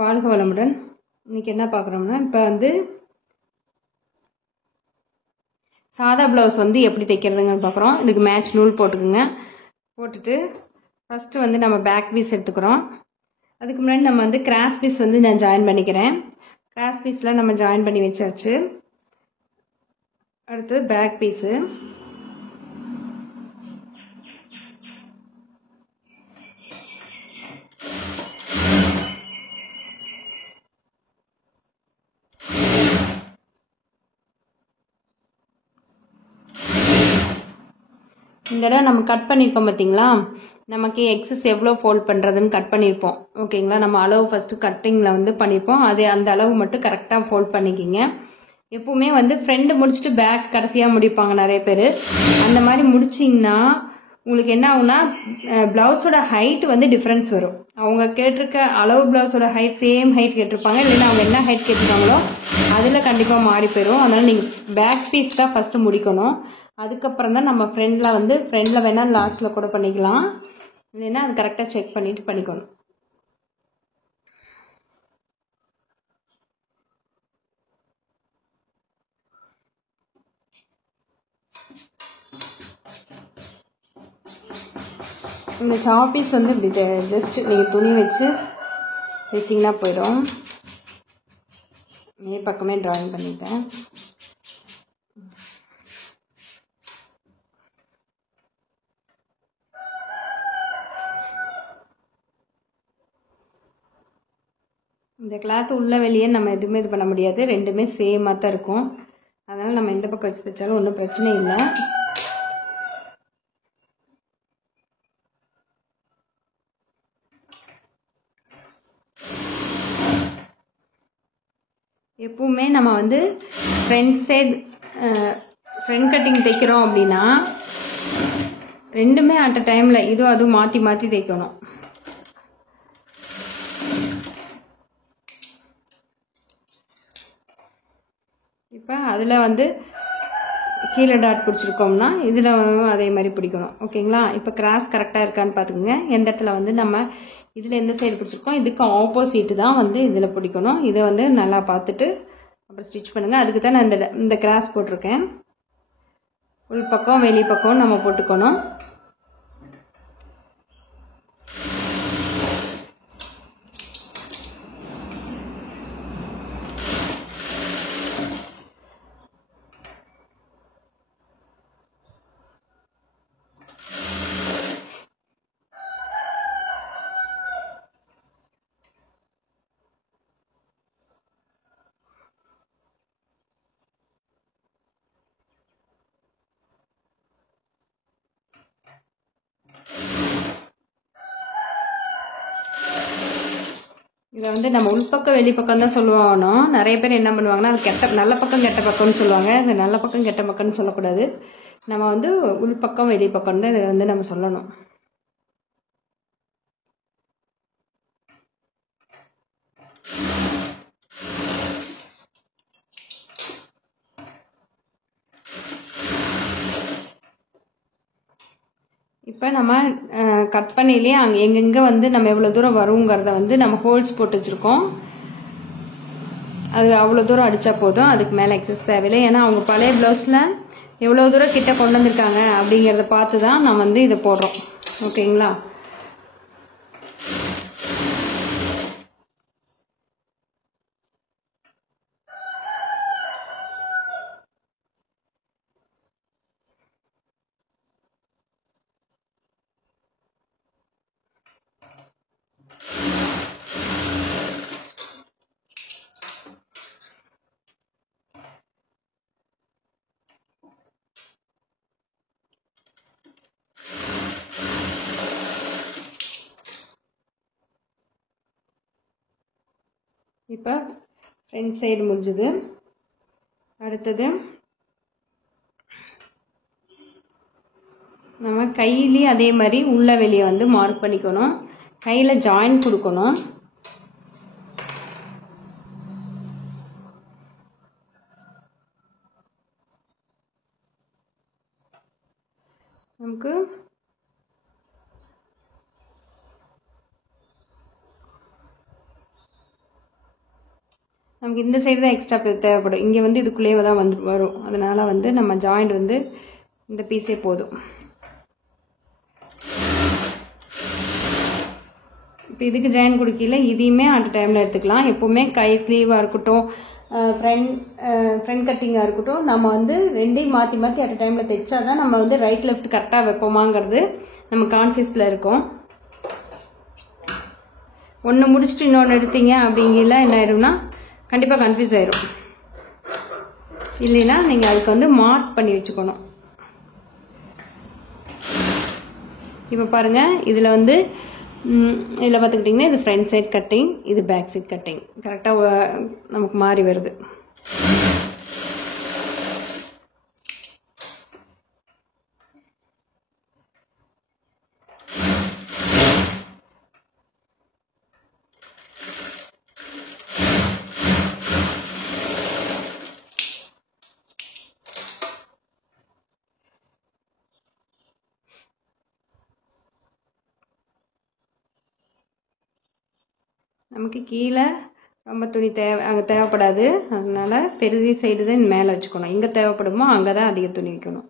வாழ்க வளமுடன். இன்னைக்கு என்ன பார்க்குறோம்னா, இப்போ வந்து சாதா ப்ளவுஸ் வந்து எப்படி தைக்கிறதுங்கன்னு பார்க்குறோம். இதுக்கு மேட்ச் நூல் போட்டுக்குங்க. போட்டுட்டு ஃபஸ்ட்டு வந்து நம்ம பேக் பீஸ் எடுத்துக்கிறோம். அதுக்கு முன்னாடி நம்ம வந்து கிராஸ் பீஸ் வந்து நான் ஜாயின் பண்ணிக்கிறேன். கிராஸ் பீஸில் நம்ம ஜாயின் பண்ணி வச்சாச்சு. அடுத்து பேக் பீஸு, இந்த இடம் நம்ம கட் பண்ணியிருக்கோம் பார்த்தீங்களா, நமக்கு எக்ஸஸ் எவ்வளோ ஃபோல்ட் பண்ணுறதுன்னு கட் பண்ணியிருப்போம். ஓகேங்களா, நம்ம அளவு ஃபஸ்ட்டு கட்டிங்கில் வந்து பண்ணியிருப்போம். அது அந்த அளவு மட்டும் கரெக்டாக ஃபோல்ட் பண்ணிக்கிங்க. எப்பவுமே வந்து ஃப்ரண்ட் முடிச்சுட்டு பேக் கடைசியாக முடிப்பாங்க நிறைய பேர். அந்த மாதிரி முடிச்சிங்கன்னா உங்களுக்கு என்ன ஆகுனா, ப்ளவுஸோட ஹைட் வந்து டிஃப்ரென்ஸ் வரும். அவங்க கேட்டிருக்க அளவு ப்ளவுஸோட ஹைட் சேம் ஹைட் கேட்டிருப்பாங்க, இல்லைன்னா அவங்க என்ன ஹைட் கேட்டிருக்காங்களோ அதில் கண்டிப்பாக மாறி போயிடும். அதனால் நீங்கள் பேக் பீஸ் தான் ஃபஸ்ட்டு முடிக்கணும். அதுக்கப்புறம் தான் நம்ம ஃப்ரண்டில் வேணால் லாஸ்ட்டில் கூட பண்ணிக்கலாம், இல்லைன்னா அது கரெக்டாக செக் பண்ணிவிட்டு பண்ணிக்கணும். இந்த சாப்பீஸ் வந்து இப்படி ஜஸ்ட் நீங்கள் துணி வச்சு தைச்சிங்கன்னா போயிடும். மே பக்கமே ட்ராயிங் பண்ணிட்டேன். இந்த கிளாத் உள்ள வெளியே நம்ம எதுவுமே இது பண்ண முடியாது, ரெண்டுமே சேமாக தான் இருக்கும். அதனால் நம்ம எந்த பக்கம் வச்சு தைச்சாலும் ஒன்றும் பிரச்சனை இல்லை. எப்பவுமே நம்ம வந்து ஃப்ரண்ட் சைடு ஃப்ரண்ட் கட்டிங் தைக்கிறோம் அப்படின்னா ரெண்டுமே அட் அ டைமில் இதுவும் அதுவும் மாற்றி மாற்றி தைக்கணும். இப்போ அதில் வந்து கீழே டாட் பிடிச்சிருக்கோம்னா இதில் அதே மாதிரி பிடிக்கணும். ஓகேங்களா, இப்போ கிராஸ் கரெக்டாக இருக்கான்னு பார்த்துக்குங்க. எந்த இடத்துல வந்து நம்ம இதில் எந்த சைடு பிடிச்சிருக்கோம் இதுக்கு ஆப்போசிட்டு தான் வந்து இதில் பிடிக்கணும். இதை வந்து நல்லா பார்த்துட்டு அப்புறம் ஸ்டிச் பண்ணுங்கள். அதுக்கு தான் நான் இந்த கிராஸ் போட்டிருக்கேன். உள் பக்கம் வெளி பக்கம் நம்ம போட்டுக்கணும். இதை வந்து நம்ம உள்பக்கம் வெளிப்பக்கம் தான் சொல்லுவாங்க. நிறைய பேர் என்ன பண்ணுவாங்கன்னா அது நல்ல பக்கம் கெட்ட பக்கம்னு சொல்லுவாங்க. இந்த நல்ல பக்கம் கெட்ட பக்கம்னு சொல்லக்கூடாது. நம்ம வந்து உள்பக்கம் வெளிப்பக்கம் தான் இதை வந்து நம்ம சொல்லணும். இப்போ நம்ம கட் பண்ணிலே எங்கெங்கே வந்து நம்ம எவ்வளோ தூரம் வருங்கிறத வந்து நம்ம ஹோல்ஸ் போட்டு வச்சுருக்கோம். அது அவ்வளோ தூரம் அடித்தா போதும், அதுக்கு மேலே எக்ஸஸ் தேவையில்லை. ஏன்னா அவங்க பழைய ப்ளவுஸில் எவ்வளோ தூரம் கிட்ட கொண்டு வந்திருக்காங்க அப்படிங்கிறத பார்த்து தான் நம்ம வந்து இதை போடுறோம். ஓகேங்களா, இப்போ ஃப்ரண்ட் சைடு முடிஞ்சுது. அடுத்தது நம்ம கையிலேயே அதே மாதிரி உள்ள வெளியே வந்து மார்க் பண்ணிக்கணும். கையில் ஜாயின் கொடுக்கணும். நமக்கு நமக்கு இந்த சைடு தான் எக்ஸ்ட்ரா தேவைப்படும். இங்கே வந்து இதுக்குள்ளேயே தான் வரும். அதனால் வந்து நம்ம ஜாயிண்ட் வந்து இந்த பீஸே போதும். இப்போ இதுக்கு ஜாயின் கொடுக்கல, இதையுமே அட் டைமில் எடுத்துக்கலாம். எப்போவுமே கை ஸ்லீவாக இருக்கட்டும், ஃப்ரண்ட் கட்டிங்காக இருக்கட்டும், நம்ம வந்து ரெண்டையும் மாற்றி மாற்றி அட் டைமில் தைச்சா தான் நம்ம வந்து ரைட் லெஃப்ட் கரெக்டாக வைப்போமாங்கிறது நம்ம கான்சியஸில் இருக்கும். ஒன்று முடிச்சுட்டு இன்னொன்று எடுத்தீங்க அப்படிங்கல என்ன ஆயிடும்னா கண்டிப்பாக கன்ஃபியூஸ் ஆயிடும். இல்லைன்னா நீங்கள் அதுக்கு வந்து மார்க் பண்ணி வச்சுக்கணும். இப்போ பாருங்கள், இதில் வந்து இதில் பார்த்துக்கிட்டிங்கன்னா இது ஃப்ரண்ட் சைட் கட்டிங், இது பேக் சைட் கட்டிங் கரெக்டாக நமக்கு மாறி வருது. நமக்கு கீழே ரொம்ப துணி அங்கே தேவைப்படாது. அதனால பெரிய சைடு தான் மேலே வச்சுக்கணும். எங்கே தேவைப்படுமோ அங்கே தான் அதிக துணி வைக்கணும்.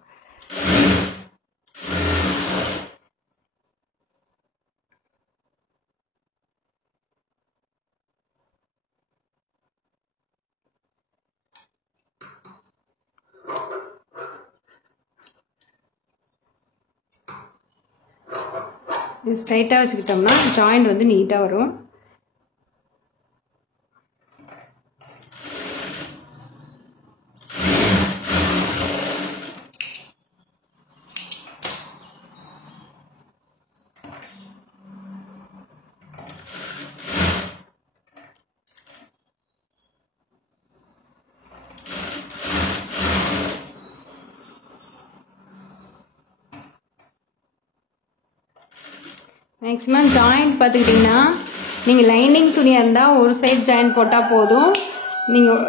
இது ஸ்ட்ரைட்டாக வச்சுக்கிட்டோம்னா ஜாயிண்ட் வந்து நீட்டாக வரும். மேக்ஸிமம் ஜாயிண்ட் பார்த்துக்கிட்டிங்கன்னா நீங்கள் லைனிங் துணியாக இருந்தால் ஒரு சைடு ஜாயின் போட்டால் போதும். நீங்கள்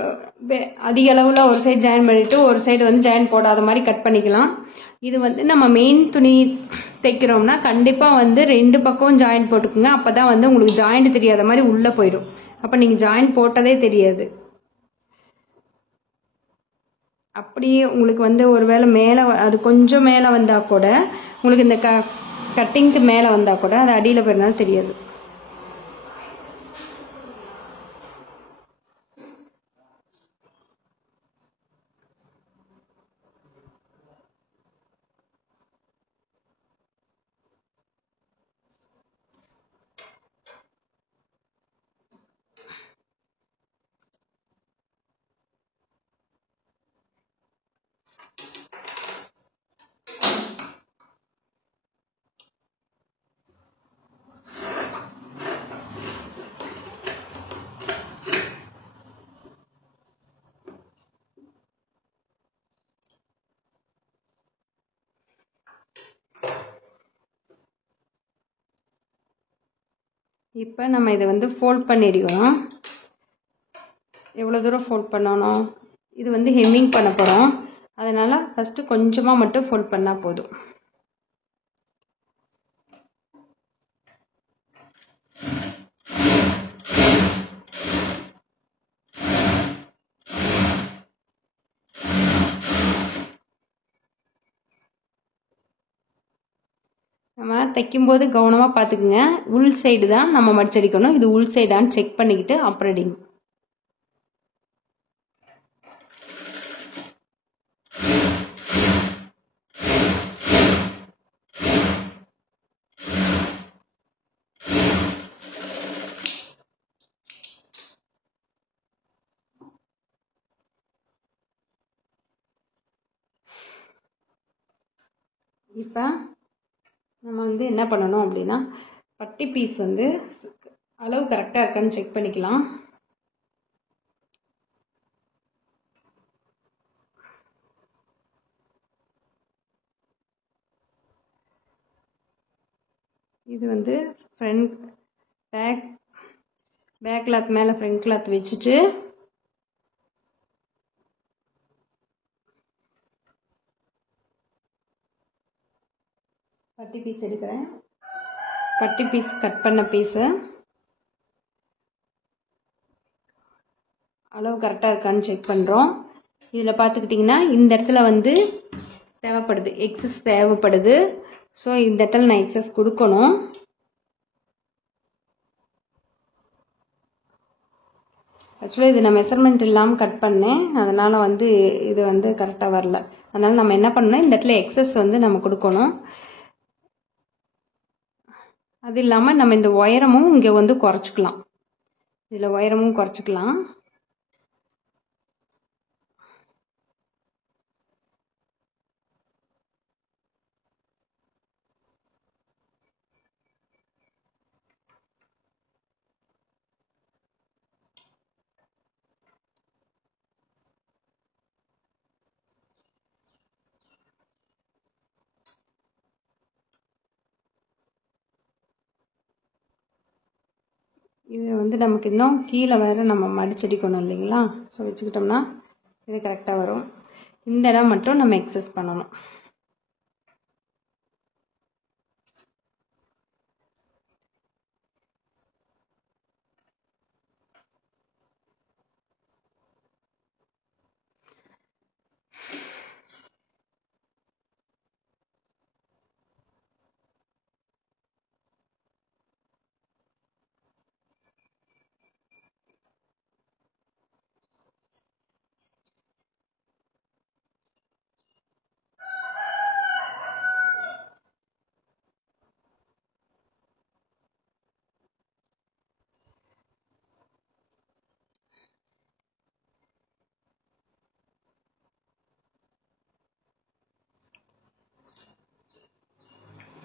அதிக அளவில் ஒரு சைடு ஜாயின் பண்ணிவிட்டு ஒரு சைடு வந்து ஜாயின் போடாத மாதிரி கட் பண்ணிக்கலாம். இது வந்து நம்ம மெயின் துணி தைக்கிறோம்னா கண்டிப்பாக வந்து 2 பக்கமும் ஜாயின் போட்டுக்குங்க. அப்போ தான் வந்து உங்களுக்கு ஜாயிண்ட் தெரியாத மாதிரி உள்ளே போயிடும். அப்போ நீங்கள் ஜாயின் போட்டதே தெரியாது. அப்படியே உங்களுக்கு வந்து ஒரு வேளை மேலே அது கொஞ்சம் மேலே வந்தால் கூட உங்களுக்கு இந்த கட்டிங்க்கு மேலே வந்தால் கூட அது அடியில் போயிருந்தாலும் தெரியாது. இப்போ நம்ம இதை வந்து ஃபோல்ட் பண்ணிடுவோம். எவ்வளோ தூரம் ஃபோல்ட் பண்ணணும், இது வந்து ஹெம்மிங் பண்ண போகிறோம். அதனால் ஃபஸ்ட்டு கொஞ்சமாக மட்டும் ஃபோல்ட் பண்ணால் போதும். நம்ம தைக்கும்போது கவனமாக பார்த்துக்குங்க. உள் சைடு தான் நம்ம மடிச்சடிக்கணும். இது உள் சைடான்னு செக் பண்ணிக்கிட்டு அப்புறம் அடிங்க. இப்போ நம்ம வந்து என்ன பண்ணணும் அப்படின்னா பட்டி பீஸ் வந்து அளவு கரெக்டாக இருக்கான்னு செக் பண்ணிக்கலாம். இது வந்து ஃப்ரண்ட் பேக் கிளாத் மேலே ஃப்ரண்ட் கிளாத் வச்சுட்டு பட்டி பீஸ் எடுக்கிறேன். பட்டி பீஸ் கட் பண்ண பீஸை அளவு கரெக்டாக இருக்கான்னு செக் பண்ணுறோம். இதில் பார்த்துக்கிட்டிங்கன்னா இந்த இடத்துல வந்து தேவைப்படுது, எக்ஸஸ் தேவைப்படுது. ஸோ இந்த இடத்துல நான் எக்ஸஸ் கொடுக்கணும். ஆக்சுவலாக இது நான் மெஷர்மெண்ட் இல்லாமல் கட் பண்ணேன், அதனால் வந்து இது வந்து கரெக்டாக வரல. அதனால் நம்ம என்ன பண்ணணும், இந்த இடத்துல எக்ஸஸ் வந்து நம்ம கொடுக்கணும். அது இல்லாமல் நம்ம இந்த உயரமும் இங்கே வந்து குறைச்சிக்கலாம், இதில் உயரமும் குறைச்சிக்கலாம். இது வந்து நமக்கு இன்னும் கீழே வேறு நம்ம மடிச்சடிக்கணும் இல்லைங்களா? ஸோ வச்சுக்கிட்டோம்னா இது கரெக்டாக வரும். இந்த இடம் மட்டும் நம்ம எக்ஸஸ் பண்ணணும்.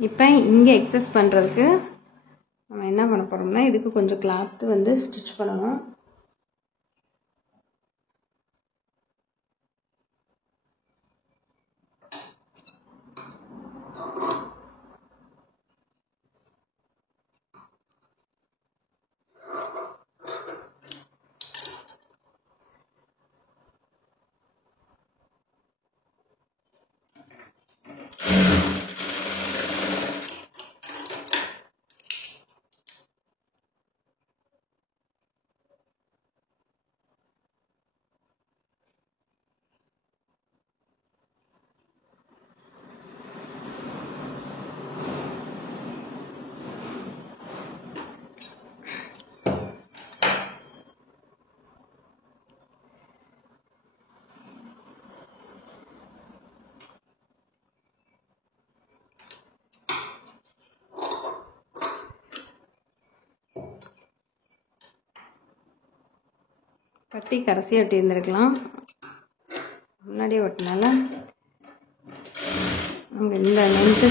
இப்போ இங்கே எக்ஸஸ் பண்ணுறதுக்கு நம்ம என்ன பண்ண போகிறோம்னா, இதுக்கு கொஞ்சம் கிளாத்து வந்து ஸ்டிச் பண்ணணும். பட்டி கடைசியாக ஒட்டி இருந்திருக்கலாம், முன்னாடியே ஒட்டினால அங்கே இந்த லென்த்து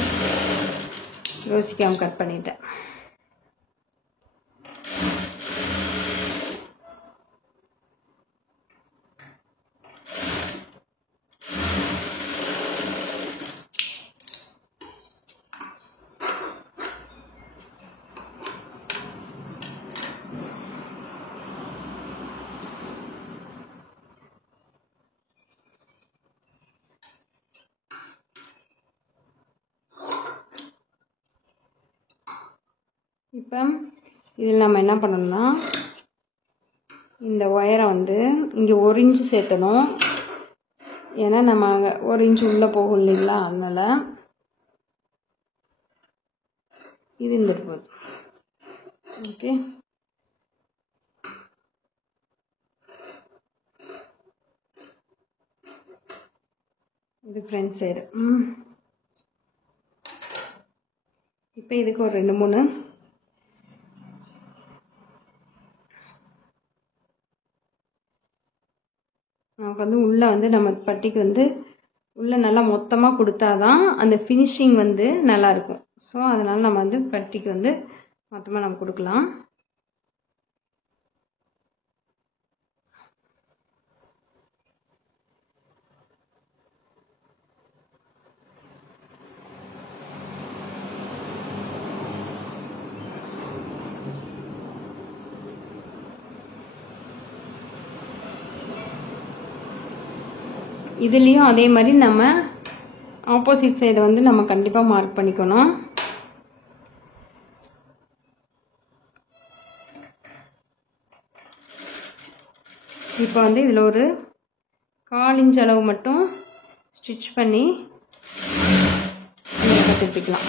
யோசிக்காமல் கட் பண்ணிட்டேன். இப்போ இதில் நம்ம என்ன பண்ணணும்னா, இந்த ஒயரை வந்து இங்கே 1 இன்ச்சு சேர்த்தணும். ஏன்னா நம்ம அங்கே 1 இன்ச்சு உள்ளே போகும் இல்லைங்களா, அதனால் இது இந்த போகுது. ஓகே, இது ஃப்ரண்ட் சைடு. இப்போ இதுக்கு ஒரு 2-3 நமக்கு வந்து உள்ளே வந்து நம்ம பட்டிக்கு வந்து உள்ளே நல்லா மொத்தமாக கொடுத்தாதான் அந்த ஃபினிஷிங் வந்து நல்லாயிருக்கும். ஸோ அதனால் நம்ம வந்து பட்டிக்கு வந்து மொத்தமாக நம்ம கொடுக்கலாம். இதுலேயும் அதே மாதிரி நம்ம ஆப்போசிட் சைடு வந்து நம்ம கண்டிப்பாக மார்க் பண்ணிக்கணும். இப்போ இப்போ வந்து இதில் ஒரு 1/4 இன்ச் அளவு மட்டும் ஸ்டிச் பண்ணி திருப்பிக்கலாம்.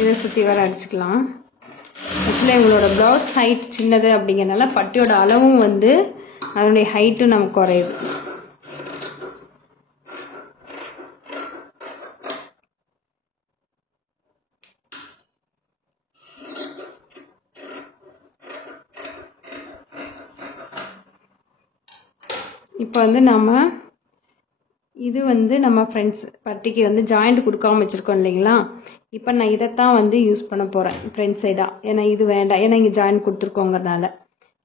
இதை சுற்றி வர அடிச்சுக்கலாம். ஆக்சுவலாக இவங்களோட ப்ளவுஸ் ஹைட் சின்னது அப்படிங்கிறனால பட்டியோட அளவும் வந்து அதனுடைய ஹைட்டும் நமக்கு குறையுது. இப்போ வந்து இது வந்து நம்ம ஃப்ரெண்ட்ஸ் பட்டிக்கு வந்து ஜாயிண்ட் கொடுக்காம வச்சுருக்கோம் இல்லைங்களா. இப்போ நான் இதைத்தான் வந்து யூஸ் பண்ண போகிறேன் ஃப்ரண்ட் சைடாக. ஏன்னா இது வேண்டாம், ஏன்னா இங்கே ஜாயின் கொடுத்துருக்கோங்கிறனால,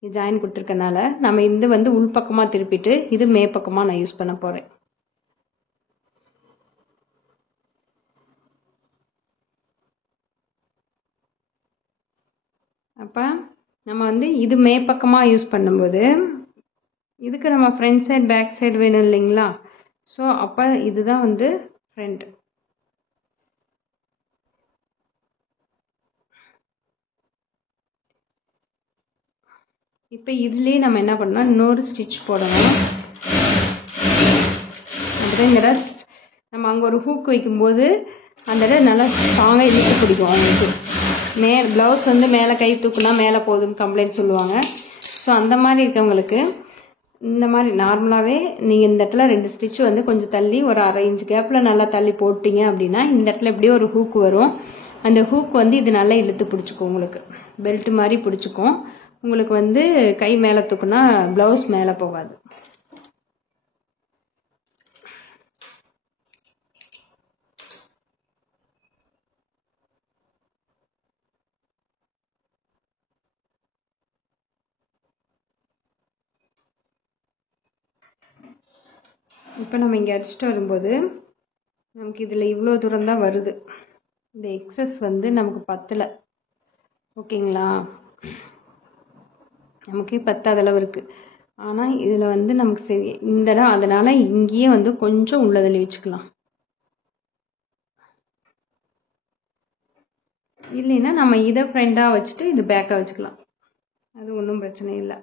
இது ஜாயின் கொடுத்துருக்கனால நம்ம இது வந்து உள்பக்கமாக திருப்பிட்டு இது மேற்பக்கமாக நான் யூஸ் பண்ண போகிறேன். அப்போ நம்ம வந்து இது மேற்பக்கமாக யூஸ் பண்ணும்போது இதுக்கு நம்ம ஃப்ரண்ட் சைடு பேக் சைடு வேணும் இல்லைங்களா. ஸோ அப்போ இதுதான் வந்து ஃப்ரண்ட். இப்போ இதுலேயே நம்ம என்ன பண்ணோம், இன்னொரு ஸ்டிச் போடணும். அப்படிங்கிற நம்ம அங்கே ஒரு ஹூக் வைக்கும்போது அந்த இடம் நல்லா ஸ்ட்ராங்காக இழுத்து பிடிக்கும். அவங்களுக்கு ப்ளவுஸ் வந்து மேலே கை தூக்குனா மேலே போகுதுன்னு கம்ப்ளைண்ட் சொல்லுவாங்க. ஸோ அந்த மாதிரி இருக்கவங்களுக்கு இந்த மாதிரி நார்மலாகவே நீங்கள் இந்த இடத்துல 2 ஸ்டிச்சு வந்து கொஞ்சம் தள்ளி ஒரு 1/2 இன்ச் கேப்பில் நல்லா தள்ளி போட்டிங்க அப்படின்னா இந்த இடத்துல எப்படியோ ஒரு ஹூக் வரும். அந்த ஹூக் வந்து இது நல்லா இழுத்து பிடிச்சிக்கும், உங்களுக்கு பெல்ட் மாதிரி பிடிச்சிக்கும். உங்களுக்கு வந்து கை மேலே தூக்குனா ப்ளவுஸ் மேலே போகாது. இப்போ நம்ம இங்கே அடிச்சுட்டு வரும்போது நமக்கு இதில் இவ்வளோ தூரம் தான் வருது. இந்த எக்ஸஸ் வந்து நமக்கு பத்தலை, ஓகேங்களா. நமக்கு 10 அளவு இருக்குது. ஆனால் இதில் வந்து நமக்கு சரி இந்த இடம், அதனால் இங்கேயே வந்து கொஞ்சம் உள்ள தள்ளி வச்சுக்கலாம். இல்லைன்னா நம்ம இதை ஃப்ரண்டாக வச்சுட்டு இது பேக்காக வச்சுக்கலாம், அது ஒன்றும் பிரச்சனை இல்லை.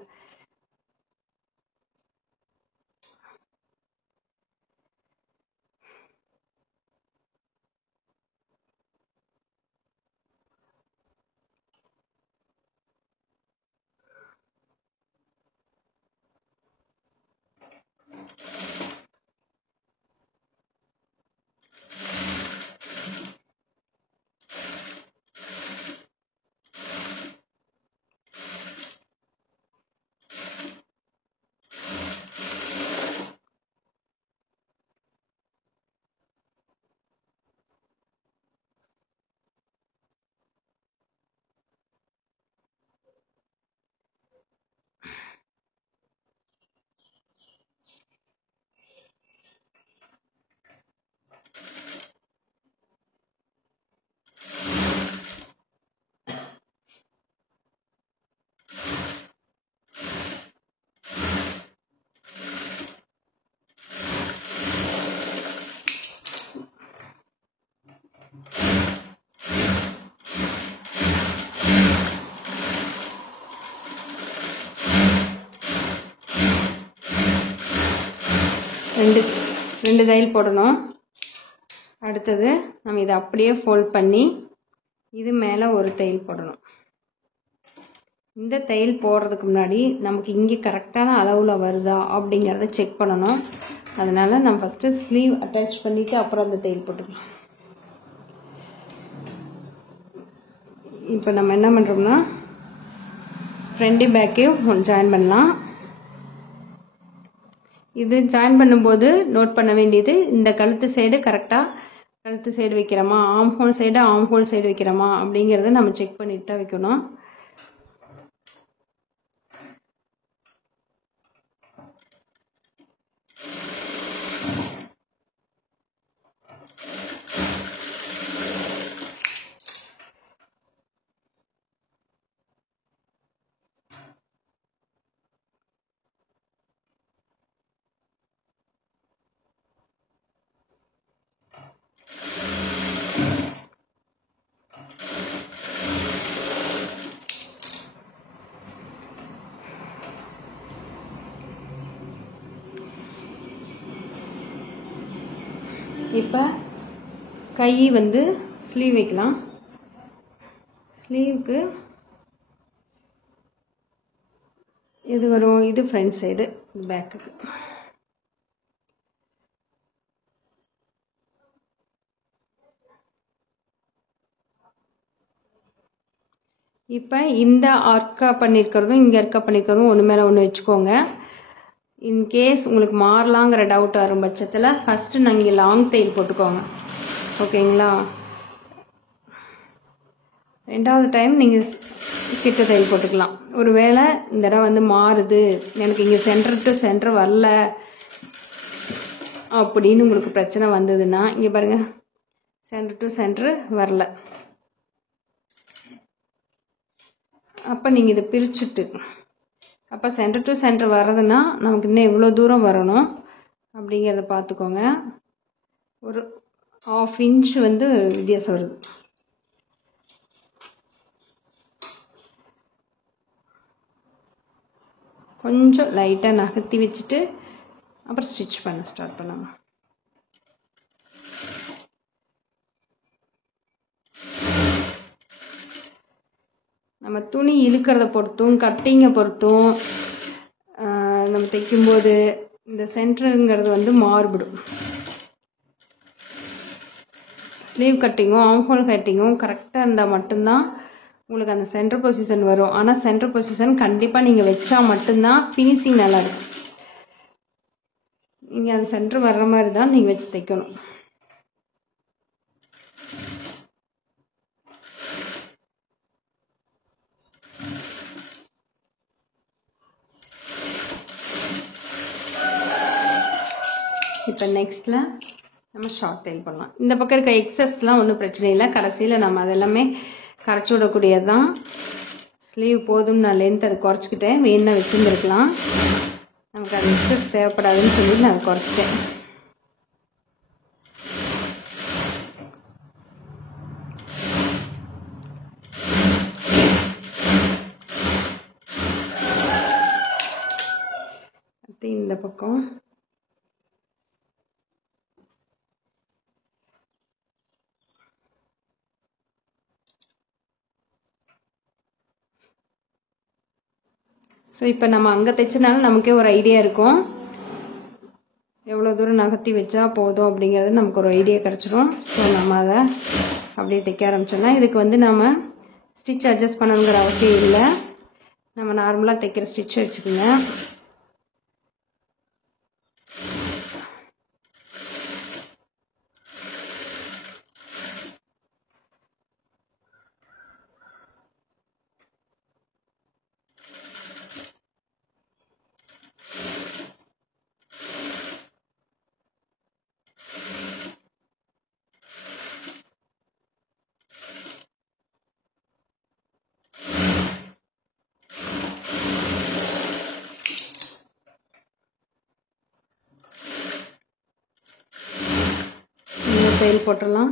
ரெண்டு ரெண்டு தையல் போடணும். அடுத்தது நம்ம இதை அப்படியே ஃபோல்ட் பண்ணி இது மேலே ஒரு தையல் போடணும். இந்த தையல் போடுறதுக்கு முன்னாடி நமக்கு இங்கே கரெக்டான அளவில் வருதா அப்படிங்கிறத செக் பண்ணணும். அதனால் நம்ம ஃபஸ்ட்டு ஸ்லீவ் அட்டாச் பண்ணிவிட்டு அப்புறம் அந்த தையல் போட்டுக்கலாம். இப்போ நம்ம என்ன பண்ணுறோம்னா ஃப்ரண்ட்டு பேக்கையும் ஜாயின் பண்ணலாம். இது ஜாயின் பண்ணும்போது நோட் பண்ண வேண்டியது, இந்த கழுத்து சைடு கரெக்டாக கழுத்து சைடு வைக்கிறோமா, ஆம் ஹோல் சைடு வைக்கிறோமா அப்படிங்கிறத நம்ம செக் பண்ணிட்டு தான் வைக்கணும். இப்போ கை வந்து ஸ்லீவ் வைக்கலாம். ஸ்லீவுக்கு இது வரும், இது ஃப்ரண்ட் சைடு, பேக்குக்கு. இப்போ இந்த ஆர்க்கா பண்ணியிருக்கிறதும் இங்கே ஆர்க்கா பண்ணியிருக்கிறதும் ஒன்று மேலே ஒன்று வச்சுக்கோங்க. இன்கேஸ் உங்களுக்கு மாறலாங்கிற டவுட் வரும் பட்சத்தில் ஃபஸ்ட்டு நீங்கள் லாங் தையல் போட்டுக்கோங்க. ஓகேங்களா? ரெண்டாவது டைம் நீங்கள் கிட்ட தையல் போட்டுக்கலாம். ஒரு வேளை இந்த தடவை வந்து மாறுது, எனக்கு இங்கே சென்டர் டு சென்டர் வரல அப்படின்னு உங்களுக்கு பிரச்சனை வந்ததுன்னா, இங்கே பாருங்கள், சென்டர் டு சென்டர் வரல. அப்போ நீங்கள் இதை பிரிச்சுட்டு, அப்போ சென்டர் டு சென்டர் வர்றதுன்னா நமக்கு இன்னும் எவ்வளோ தூரம் வரணும் அப்படிங்கிறத பார்த்துக்கோங்க. ஒரு 1/2 இன்ச் வந்து வித்தியாசம் வருது. கொஞ்சம் லைட்டாக நகர்த்தி வச்சுட்டு அப்புறம் ஸ்டிச் பண்ண ஸ்டார்ட் பண்ணலாம். நம்ம துணி இழுக்கிறத பொறுத்தும் கட்டிங்கை பொறுத்தும் நம்ம தைக்கும்போது இந்த சென்டருங்கிறது வந்து மாறுபடும். ஸ்லீவ் கட்டிங்கும் ஆம்ஹோல் கட்டிங்கும் கரெக்டாக இருந்தால் மட்டும்தான் உங்களுக்கு அந்த சென்டர் பொசிஷன் வரும். ஆனால் சென்டர் பொசிஷன் கண்டிப்பாக நீங்கள் வச்சா மட்டும்தான் ஃபினிஷிங் நல்லாயிருக்கும். நீங்கள் அந்த சென்டர் வர்ற மாதிரி தான் நீங்கள் வச்சு தைக்கணும். இப்போ நெக்ஸ்ட்டில் நம்ம ஷார்ட் தையல் பண்ணலாம். இந்த பக்கம் இருக்க எக்ஸஸ்லாம் ஒன்றும் பிரச்சனை இல்லை. கடைசியில் நம்ம அதெல்லாமே கரைச்சி விடக்கூடியது தான். ஸ்லீவ் போதும், நான் லென்த் அதை குறைச்சிக்கிட்டேன். வேணுன்னா வச்சுருந்துருக்கலாம், நமக்கு அது எக்ஸஸ் தேவைப்படாதுன்னு சொல்லி நான் அதை குறைச்சிட்டேன். இந்த பக்கம் ஸோ இப்போ நம்ம அங்கே தைச்சனால நமக்கே ஒரு ஐடியா இருக்கும், எவ்வளோ தூரம் நகர்த்தி வச்சா போதும் அப்படிங்கிறது நமக்கு ஒரு ஐடியா கிடச்சிடும். ஸோ நம்ம அதை அப்படியே தைக்க ஆரம்பிச்சிடலாம். இதுக்கு வந்து நம்ம ஸ்டிச் அட்ஜஸ்ட் பண்ணணுங்கிற அவசியம் இல்லை. நம்ம நார்மலாக தைக்கிற ஸ்டிச் வச்சுக்கோங்க. தையல் போட்டுடலாம்.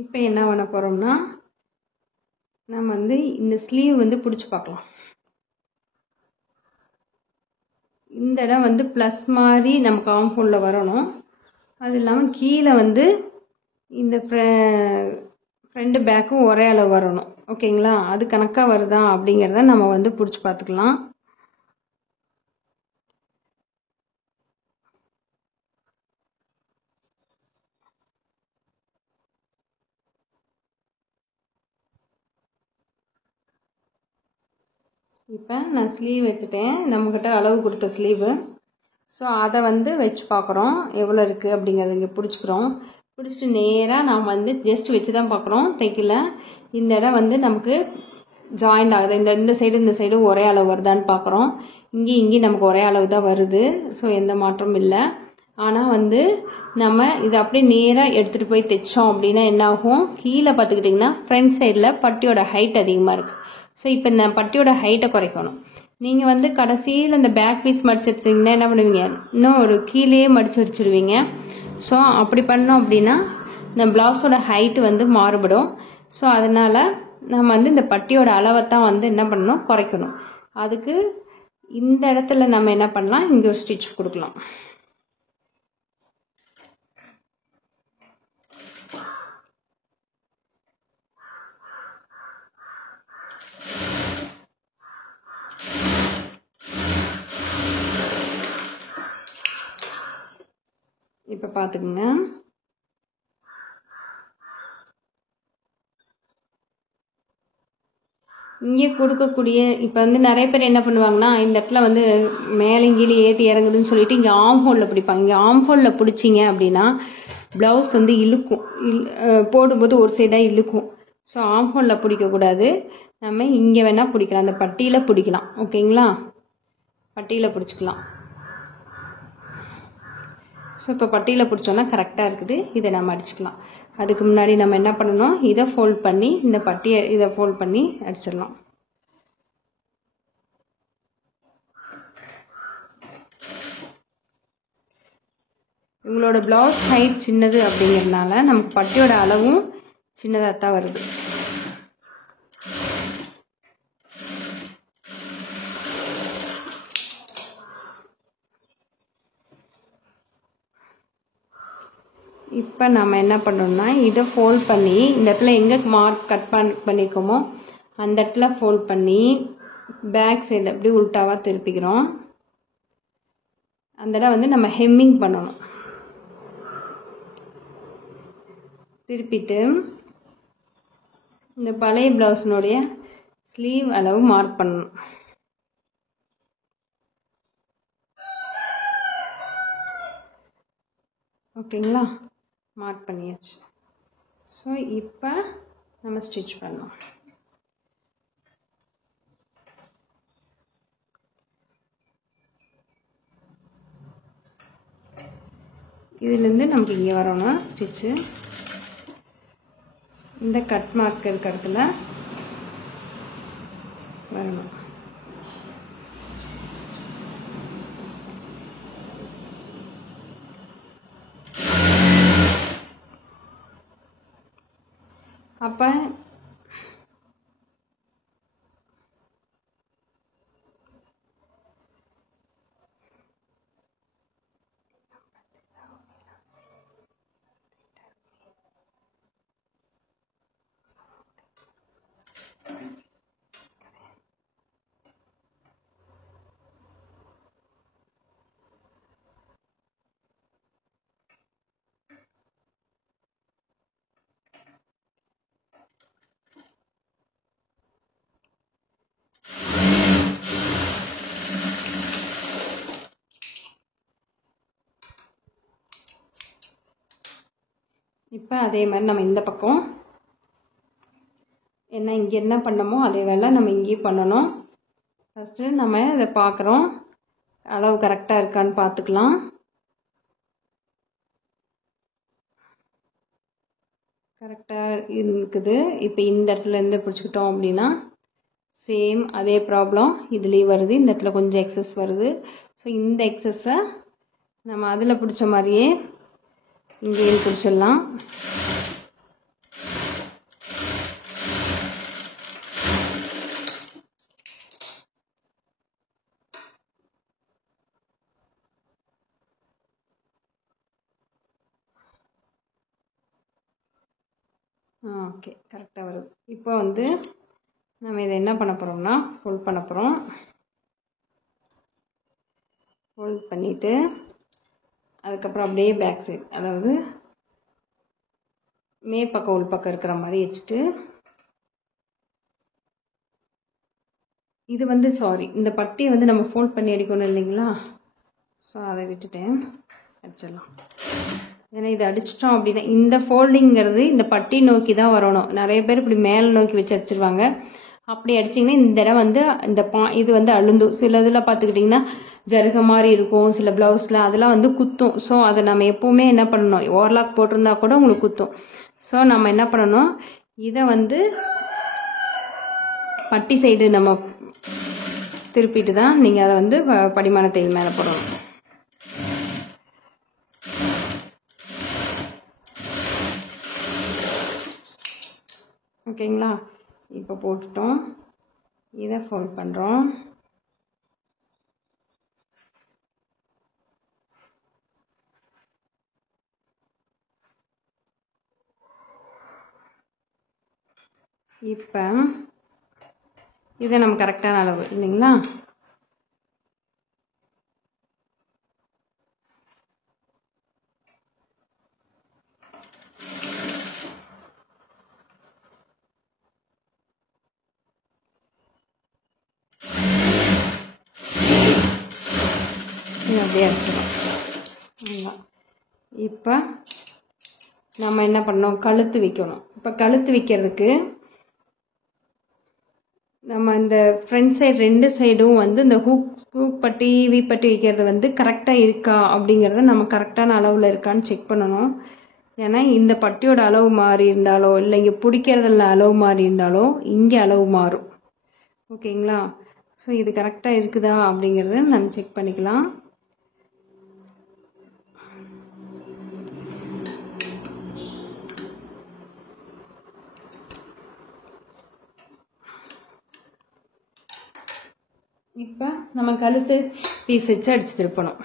இப்போ என்ன பண்ண போகிறோம்னா நம்ம வந்து இந்த ஸ்லீவ் வந்து பிடிச்சி பார்க்கலாம். இந்த இடம் வந்து ப்ளஸ் மாதிரி நமக்கு ஆர்ம் ஹோலில் வரணும். அது இல்லாமல் கீழே வந்து இந்த ஃப்ரண்ட் பேக்கும் ஒரே அளவு வரணும். ஓகேங்களா? அது கணக்காக வருதா அப்படிங்கிறத நம்ம வந்து பிடிச்சி பார்த்துக்கலாம். இப்போ நான் ஸ்லீவ் எடுத்துட்டேன். நம்மக்கிட்ட அளவு கொடுத்த ஸ்லீவு. ஸோ அதை வந்து வச்சு பார்க்குறோம் எவ்வளோ இருக்குது அப்படிங்கிறத இங்கே பிடிச்சிக்கிறோம். பிடிச்சிட்டு நேராக நாம் வந்து ஜஸ்ட் வச்சு தான் பார்க்குறோம், தைக்கல. இந்த இடம் வந்து நமக்கு ஜாயிண்ட் ஆகுது. இந்த சைடு ஒரே அளவு வருதான்னு பார்க்குறோம். இங்கேயும் நமக்கு ஒரே அளவு தான் வருது. ஸோ எந்த மாற்றமும் இல்லை. ஆனால் வந்து நம்ம இதை அப்படியே நேராக எடுத்துகிட்டு போய் தைச்சோம் அப்படின்னா என்ன ஆகும், கீழே பார்த்துக்கிட்டிங்கன்னா ஃப்ரண்ட் சைடில் பட்டியோட ஹைட் அதிகமாக இருக்குது. ஸோ இப்போ இந்த பட்டியோட ஹைட்டை குறைக்கணும். நீங்கள் வந்து கடைசியில் இந்த பேக் பீஸ் மடிச்சு எடுத்தீங்கன்னா என்ன பண்ணுவீங்க, இன்னும் ஒரு கீழே மடித்து வச்சுடுவீங்க. ஸோ அப்படி பண்ணோம் அப்படின்னா இந்த ப்ளவுஸோட ஹைட்டு வந்து மாறுபடும். ஸோ அதனால் நம்ம வந்து இந்த பட்டியோட அளவை தான் வந்து என்ன பண்ணணும், குறைக்கணும். அதுக்கு இந்த இடத்துல நம்ம என்ன பண்ணலாம், இங்கே ஒரு ஸ்டிச் கொடுக்கலாம். இப்போ பார்த்துக்குங்க. இங்கே கொடுக்கக்கூடிய இப்போ வந்து நிறைய பேர் என்ன பண்ணுவாங்கன்னா, இந்த இடத்துல வந்து மேலே கீழே ஏற்றி இறங்குதுன்னு சொல்லிட்டு இங்கே ஆர்ம் ஹோலில் பிடிப்பாங்க. இங்கே ஆர்ம் ஹோலில் பிடிச்சிங்க அப்படின்னா ப்ளவுஸ் வந்து இழுக்கும், போடும்போது ஒரு சைடாக இழுக்கும். ஸோ ஆர்ம் ஹோலில் பிடிக்கக்கூடாது. நம்ம இங்கே வேணால் பிடிக்கலாம், அந்த பட்டியில் பிடிக்கலாம். ஓகேங்களா? பட்டியில் பிடிச்சிக்கலாம். ஸோ இப்போ பட்டியில் பிடிச்சோன்னா கரெக்டாக இருக்குது. இதை நம்ம அடிச்சுக்கலாம். அதுக்கு முன்னாடி நம்ம என்ன பண்ணணும், இதை ஃபோல்ட் பண்ணி இந்த பட்டியை இதை ஃபோல்ட் பண்ணி அடிச்சிடலாம். உங்களோட ப்ளவுஸ் ஹைட் சின்னது அப்படிங்கிறதுனால நமக்கு பட்டியோட அளவும் சின்னதாக தான் வருது. இப்போ நம்ம என்ன பண்ணோம்னா இதை ஃபோல்ட் பண்ணி இந்த இடத்துல எங்கே மார்க் கட் பண்ணியிருக்கோமோ அந்த இடத்துல ஃபோல்ட் பண்ணி பேக் சைடு அப்படி உல்ட்டாவாக திருப்பிக்கிறோம். அந்த இடம் வந்து நம்ம ஹெம்மிங் பண்ணணும். திருப்பிட்டு இந்த பழைய ப்ளவுஸினுடைய ஸ்லீவ் அளவு மார்க் பண்ணணும். ஓகேங்களா? மார்க் பண்ணியாச்சு. ஸோ இப்போ நம்ம ஸ்டிச் பண்ணோம். இதுலேருந்து நமக்கு இங்கே வரணும் ஸ்டிச்சு. இந்த கட் மார்க் இருக்க இடத்துல வரணும். அப்போ இப்போ அதே மாதிரி நம்ம இந்த பக்கம் இங்கே என்ன பண்ணமோ அதே வேலை நம்ம இங்கேயும் பண்ணணும். ஃபஸ்ட்டு நம்ம இதை பார்க்குறோம், அளவு கரெக்டாக இருக்கான்னு பார்த்துக்கலாம். கரெக்டாக இருக்குது. இப்போ இந்த இடத்துலேருந்து பிடிச்சிக்கிட்டோம் அப்படின்னா சேம் அதே ப்ராப்ளம் இதுலேயும் வருது. இந்த இடத்துல கொஞ்சம் எக்ஸஸ் வருது. ஸோ இந்த எக்ஸஸை நம்ம அதில் பிடிச்ச மாதிரியே இங்கேயும் பிடிச்சிடலாம். ஓகே, கரெக்டாக வருது. இப்போ வந்து நம்ம இதை என்ன பண்ண போகிறோம்னா ஃபோல்ட் பண்ண போகிறோம். ஃபோல்ட் பண்ணிவிட்டு அதுக்கப்புறம் அப்படியே பேக் சைடு, அதாவது மேற்பக்கம் உள்பக்கம் இருக்கிற மாதிரி வச்சுட்டு, இது வந்து இந்த பட்டியை வந்து நம்ம ஃபோல்ட் பண்ணி அடிக்கணும் இல்லைங்களா? ஸோ அதை விட்டுட்டேன், அடிச்சிடலாம். ஏன்னா இதை அடிச்சிட்டோம் அப்படின்னா இந்த ஃபோல்டிங்கிறது இந்த பட்டி நோக்கி தான் வரணும். நிறைய பேர் இப்படி மேலே நோக்கி வச்சு அடிச்சிருவாங்க. அப்படி அடிச்சிங்கன்னா இந்த இடம் வந்து இது வந்து அழுந்தும். சில இதில் பார்த்துக்கிட்டிங்கன்னா ஜருக மாதிரி இருக்கும், சில ப்ளவுஸில் அதெல்லாம் வந்து குத்தும். ஸோ அதை நம்ம எப்போவுமே என்ன பண்ணணும், ஓவர்லாக் போட்டிருந்தா கூட உங்களுக்கு குத்தும். ஸோ நம்ம என்ன பண்ணணும், இதை வந்து பட்டி சைடு நம்ம திருப்பிட்டு தான் நீங்கள் அதை வந்து படிமான தையல் மேலே போடணும். ஓகேங்களா? இப்போ போட்டுட்டோம். இதை ஃபோல்ட் பண்ணுறோம். இப்போ இதை நம்ம கரெக்டான அளவு இல்லைங்களா? அப்படியே அடிச்சிடும். இப்போ நம்ம என்ன பண்ணோம், கழுத்து வைக்கணும். இப்போ கழுத்து வைக்கிறதுக்கு நம்ம இந்த ஃப்ரண்ட் சைடு 2 சைடும் வந்து இந்த ஹூக் பட்டி வீப்பட்டி வைக்கிறது வந்து கரெக்டாக இருக்கா அப்படிங்கிறத நம்ம கரெக்டான அளவில் இருக்கான்னு செக் பண்ணணும். ஏன்னா இந்த பட்டியோட அளவு மாறி இருந்தாலோ இல்லை இங்கே பிடிக்கிறதுல அளவு மாறி இருந்தாலோ இங்கே அளவு மாறும். ஓகேங்களா? ஸோ இது கரெக்டாக இருக்குதா அப்படிங்கிறத நம்ம செக் பண்ணிக்கலாம். இப்போ நம்ம கழுத்து பீஸ் வச்சு அடித்து திருப்பணும்.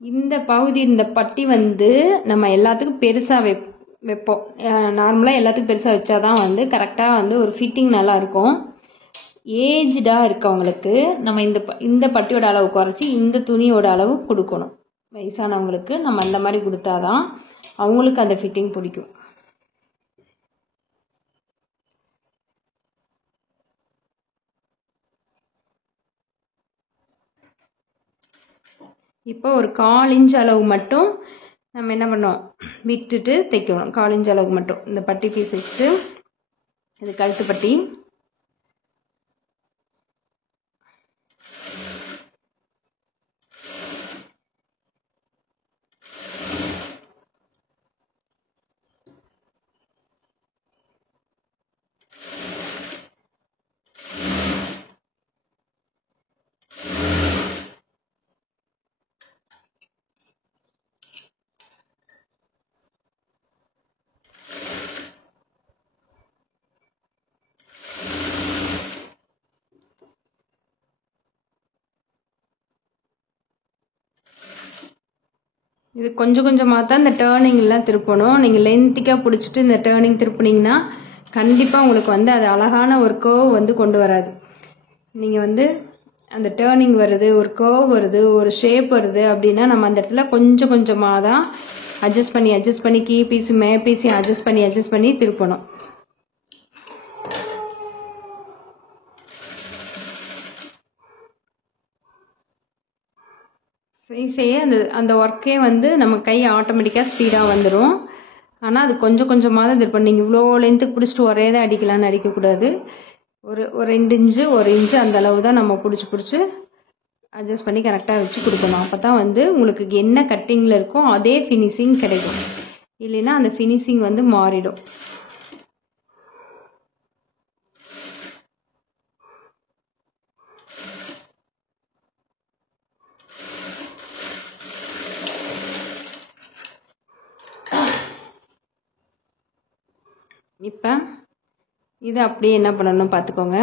இந்த பகுதி இந்த பட்டி வந்து நம்ம எல்லாத்துக்கும் பெருசாக வைப்போம். நார்மலாக எல்லாத்துக்கும் பெருசாக வச்சா தான் வந்து கரெக்டாக வந்து ஒரு ஃபிட்டிங் நல்லாயிருக்கும். ஏஜ்டாக இருக்கவங்களுக்கு நம்ம இந்த பட்டியோட அளவு குறைச்சி இந்த துணியோட அளவு கொடுக்கணும். வயசானவங்களுக்கு நம்ம அந்த மாதிரி கொடுத்தாதான் அவங்களுக்கு அந்த ஃபிட்டிங் பிடிக்கும். இப்போ ஒரு 1/4 இன்ச் அளவு மட்டும் நம்ம என்ன பண்ணோம், விட்டுட்டு தைக்கணும். 1/4 இன்ச் அளவுக்கு மட்டும் இந்த பட்டி பீஸ் வச்சுட்டு, இது கழுத்து பட்டி. இது கொஞ்சம் கொஞ்சமாக தான் இந்த டேர்னிங்லாம் திருப்பணும். நீங்கள் லென்த்திக்காக பிடிச்சிட்டு இந்த டேர்னிங் திருப்பினீங்கன்னா கண்டிப்பாக உங்களுக்கு வந்து அது அழகான ஒரு கர்வ் வந்து கொண்டு வராது. நீங்கள் வந்து அந்த டேர்னிங் வருது, ஒரு கர்வ் வருது, ஒரு ஷேப் வருது அப்படின்னா நம்ம அந்த இடத்துல கொஞ்சம் கொஞ்சமாக தான் அட்ஜஸ்ட் பண்ணி கீ பீஸும் மே பீஸையும் அட்ஜஸ்ட் பண்ணி திருப்பணும். செய்ய அந்த ஒர்க்கே வந்து நம்ம கை ஆட்டோமேட்டிக்காக ஸ்பீடாக வந்துடும். ஆனால் அது கொஞ்சம் கொஞ்சமாக தான் திருப்பணும். நீங்கள் இவ்வளோ லென்த்துக்கு பிடிச்சிட்டு ஒரே தான் அடிக்கலான்னு அடிக்கக்கூடாது. ஒரு 2 இன்ச்சு 1 இன்ச்சு அந்த அளவு தான் நம்ம பிடிச்சி அட்ஜஸ்ட் பண்ணி கரெக்டாக வச்சு கொடுக்கணும். அப்போ தான் வந்து உங்களுக்கு என்ன கட்டிங்கில் இருக்கோ அதே ஃபினிஷிங் கிடைக்கும். இல்லைன்னா அந்த ஃபினிஷிங் வந்து மாறிடும். இப்போ இதை அப்படியே என்ன பண்ணணும் பார்த்துக்கோங்க.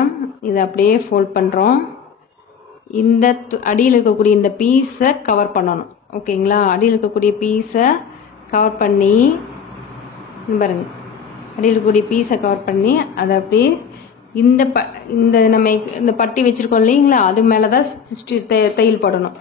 இதை அப்படியே ஃபோல்ட் பண்ணுறோம். இந்த அடியில் இருக்கக்கூடிய இந்த பீஸை கவர் பண்ணணும். ஓகேங்களா? அடியில் இருக்கக்கூடிய பீஸை கவர் பண்ணி பாருங்க, அடியில் இருக்கக்கூடிய பீஸை கவர் பண்ணி அதை அப்படியே இந்த நம்ம இந்த பட்டி வச்சுருக்கோம் இல்லைங்களா, அது மேலே தான் தையல் போடணும்.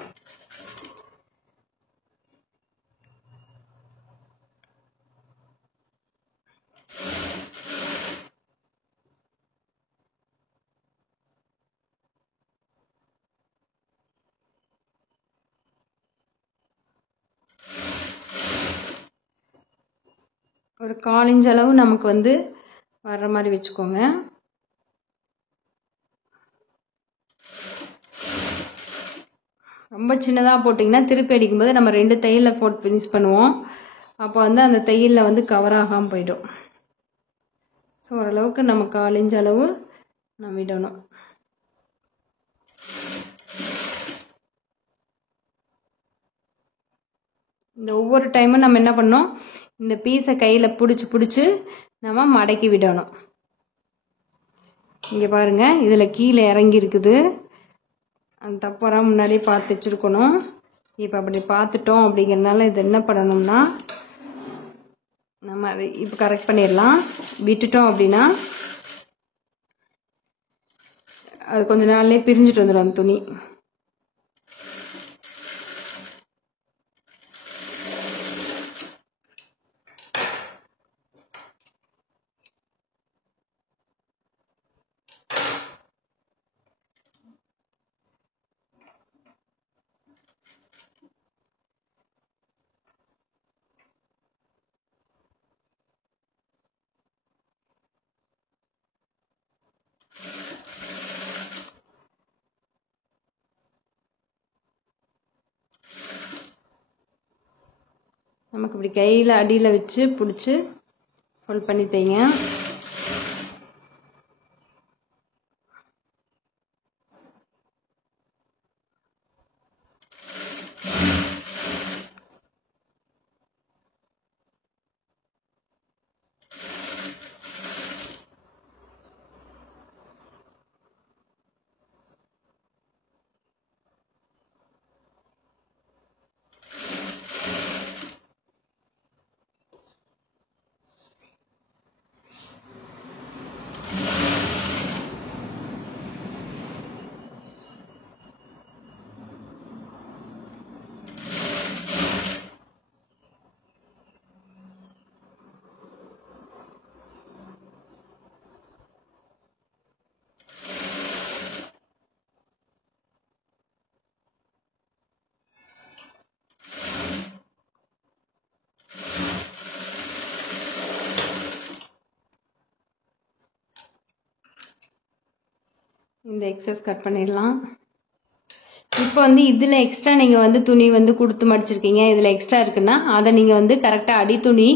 ஒரு 1/4 இன்ச் அளவு நமக்கு வந்து வர்ற மாதிரி வச்சுக்கோங்க. ரொம்ப சின்னதாக போட்டிங்கன்னா திருப்பி அடிக்கும்போது நம்ம 2 தையலில் போட்டு ஃபினிஷ் பண்ணுவோம். அப்போ வந்து அந்த தையலில் வந்து கவர் ஆகாமல் போயிடும். ஸோ ஓரளவுக்கு நம்ம 1/4 இன்ச் அளவு நம்ம விடணும். இந்த ஒவ்வொரு டைமும் நம்ம என்ன பண்ணோம், இந்த பீஸை கையில் பிடிச்சி நம்ம மடக்கி விடணும். இங்கே பாருங்கள், இதில் கீழே இறங்கி இருக்குது. அந்த தப்பெல்லாம் முன்னாடியே பார்த்து வச்சுருக்கணும். இப்போ அப்படி பார்த்துட்டோம் அப்படிங்கிறதுனால இது என்ன பண்ணணும்னா நம்ம அதை இப்போ கரெக்ட் பண்ணிடலாம். விட்டுட்டோம் அப்படின்னா அது கொஞ்ச நாள்லேயே பிரிஞ்சுட்டு வந்துடும் அந்த துணி. நமக்கு இப்படி கையில் அடியில் வச்சு பிடிச்சி ஃபோல்ட் பண்ணி தைங்க. இந்த எக்ஸஸ் கட் பண்ணிடலாம். இப்போ வந்து இதில் எக்ஸ்ட்ரா நீங்கள் வந்து துணி வந்து கொடுத்து மடிச்சிருக்கீங்க, இதில் எக்ஸ்ட்ரா இருக்குன்னா அதை நீங்கள் வந்து கரெக்டாக அடி துணி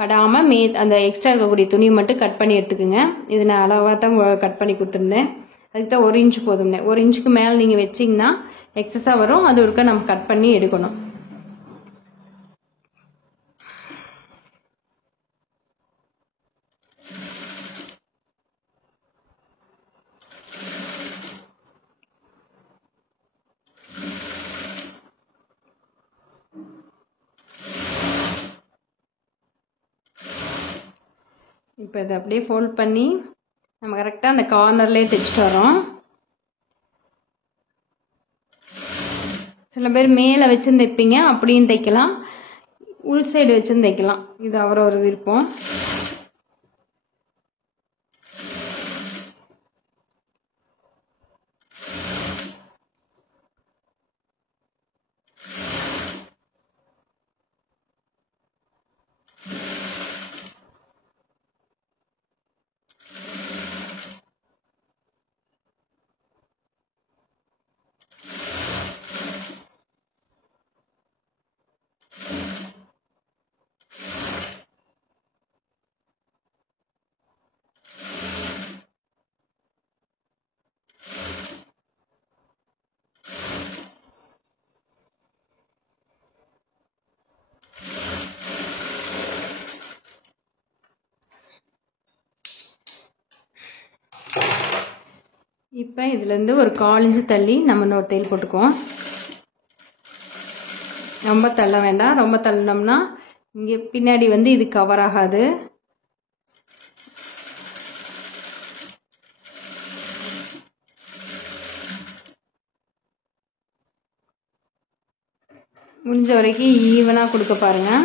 படாமல் அந்த எக்ஸ்ட்ரா இருக்கக்கூடிய துணியை மட்டும் கட் பண்ணி எடுத்துக்கோங்க. இது நான் அளவாக தான் கட் பண்ணி கொடுத்துருந்தேன். அதுக்கு தான் 1 இன்ச் போதும்னே. 1 இன்ச்சுக்கு மேலே நீங்கள் வச்சிங்கன்னா எக்ஸஸாக வரும். அது ஒருக்கா நம்ம கட் பண்ணி எடுக்கணும். இப்போ இதை அப்படியே ஃபோல்ட் பண்ணி நம்ம கரெக்டாக அந்த கார்னர்லேயே தைச்சிட்டு வரோம். சில பேர் மேலே வச்சு தைப்பீங்க, அப்படியும் தைக்கலாம். உள் சைடு வச்சு தைக்கலாம். இது அவரவர் விருப்பம். இப்போ இதுலேருந்து ஒரு 1/4 இன்ச்சு தள்ளி நம்ம இன்னொரு தையல் போட்டுக்குவோம். ரொம்ப தள்ள வேண்டாம். ரொம்ப தள்ளினோம்னா இங்கே பின்னாடி வந்து இது கவர் ஆகாது. முடிஞ்ச வரைக்கும் ஈவனாக கொடுக்க பாருங்கள்.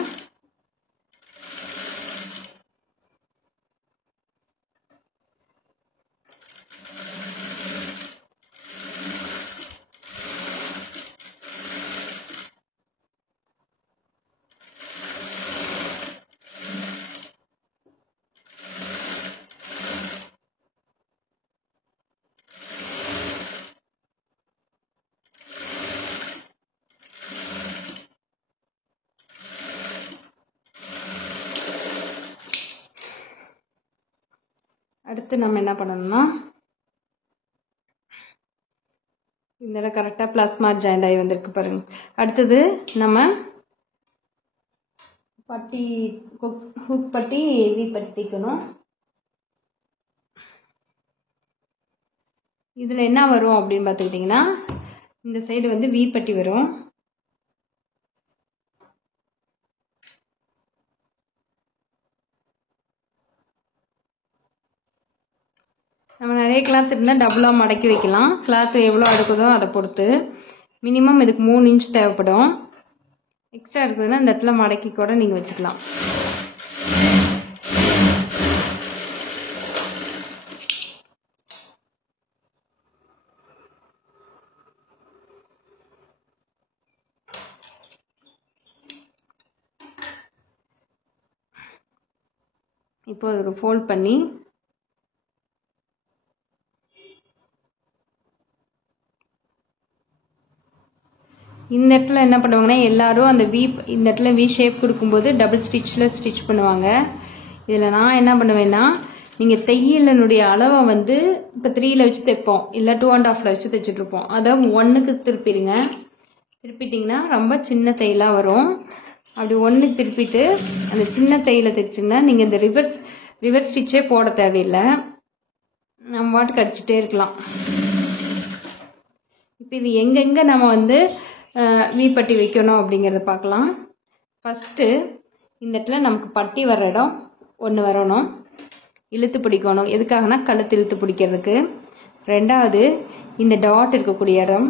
அடுத்து நம்ம என்ன பண்ணணும்னா இந்த இடம் கரெக்டாக ப்ளஸ் மார்க் ஜாயிண்ட் ஆகி வந்திருக்கு பாருங்க. அடுத்தது நம்ம பட்டி ஹூக் பட்டி வி பட்டி தைக்கணும். இதில் என்ன வரும் அப்படின்னு பார்த்துக்கிட்டிங்கன்னா இந்த சைடு வந்து வி பட்டி வரும். நம்ம நிறைய கிளாத் இருந்தால் டபுளாக மடக்கி வைக்கலாம். கிளாத் எவ்வளோ அடுக்குதோ அதை பொறுத்து. மினிமம் இதுக்கு 3 இன்ச் தேவைப்படும். எக்ஸ்ட்ரா இருக்குதுன்னா இந்த இடத்துல மடக்கி கூட நீங்கள் வச்சுக்கலாம். இப்போ ஒரு ஃபோல்ட் பண்ணி இந்த இடத்துல என்ன பண்ணுவாங்கன்னா எல்லாரும் அந்த இந்த இடத்துல வி ஷேப் கொடுக்கும்போது டபுள் ஸ்டிச்சில் ஸ்டிச் பண்ணுவாங்க. இதில் நான் என்ன பண்ணுவேன்னா நீங்கள் தையலினுடைய அளவை வந்து இப்போ 3ல் வச்சு தைப்போம், இல்லை 2.5ல் வச்சு தைச்சிட்ருப்போம். அதை 1க்கு திருப்பிடுங்க. திருப்பிட்டிங்கன்னா ரொம்ப சின்ன தையலாக வரும். அப்படி 1க்கு திருப்பிட்டு அந்த சின்ன தையலை தைச்சிங்கன்னா நீங்கள் இந்த ரிவர்ஸ் ஸ்டிச்சே போட தேவையில்லை. நம்ம பாட்டுக்கு அடிச்சுட்டே இருக்கலாம். இப்போ இது எங்கெங்கே நம்ம வந்து வி பட்டி வைக்கணும் அப்படிங்கிறத பார்க்கலாம். ஃபஸ்ட்டு இந்த இடத்துல நமக்கு பட்டி வர்ற இடம் ஒன்று வரணும், இழுத்து பிடிக்கணும். எதுக்காகனா கழுத்து இழுத்து பிடிக்கிறதுக்கு. 2வது இந்த டாட் இருக்கக்கூடிய இடம்.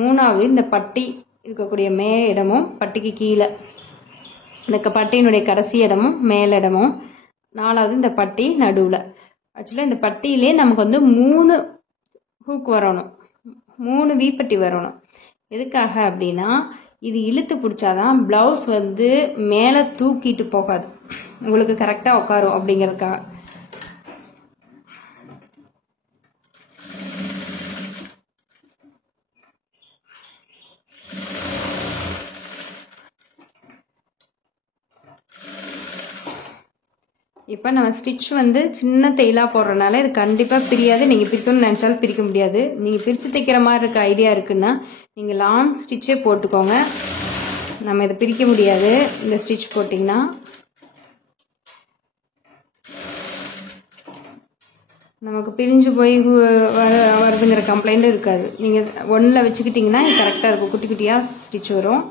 3வது இந்த பட்டி இருக்கக்கூடிய இடமும் பட்டிக்கு கீழே இந்த பட்டியினுடைய கடைசி இடமும் மேல் இடமும். 4வது இந்த பட்டி நடுவில். ஆக்சுவலாக இந்த பட்டியிலே நமக்கு வந்து 3 ஹூக் வரணும், 3 வி பட்டி வரணும். எதுக்காக அப்படின்னா இது இழுத்து பிடிச்சாதான் ப்ளவுஸ் வந்து மேலே தூக்கிட்டு போகாது, உங்களுக்கு கரெக்டாக உட்காரும் அப்படிங்கிறதுக்காக. இப்போ நம்ம ஸ்டிச் வந்து சின்ன தையலாக போடுறதுனால இது கண்டிப்பாக பிரியாது. நீங்கள் பிரிக்கணும்னு நினச்சாலும் பிரிக்க முடியாது. நீங்கள் பிரித்து தைக்கிற மாதிரி இருக்க ஐடியா இருக்குன்னா நீங்கள் லாங் ஸ்டிச்சே போட்டுக்கோங்க. நம்ம இதை பிரிக்க முடியாது. இந்த ஸ்டிச் போட்டிங்கன்னா நமக்கு பிரிஞ்சு போய் வருதுங்கிற கம்ப்ளைண்ட்டும் இருக்காது. நீங்கள் 1ல் வச்சுக்கிட்டிங்கன்னா கரெக்டாக இருக்கும். குட்டி குட்டியாக ஸ்டிச் வரும்.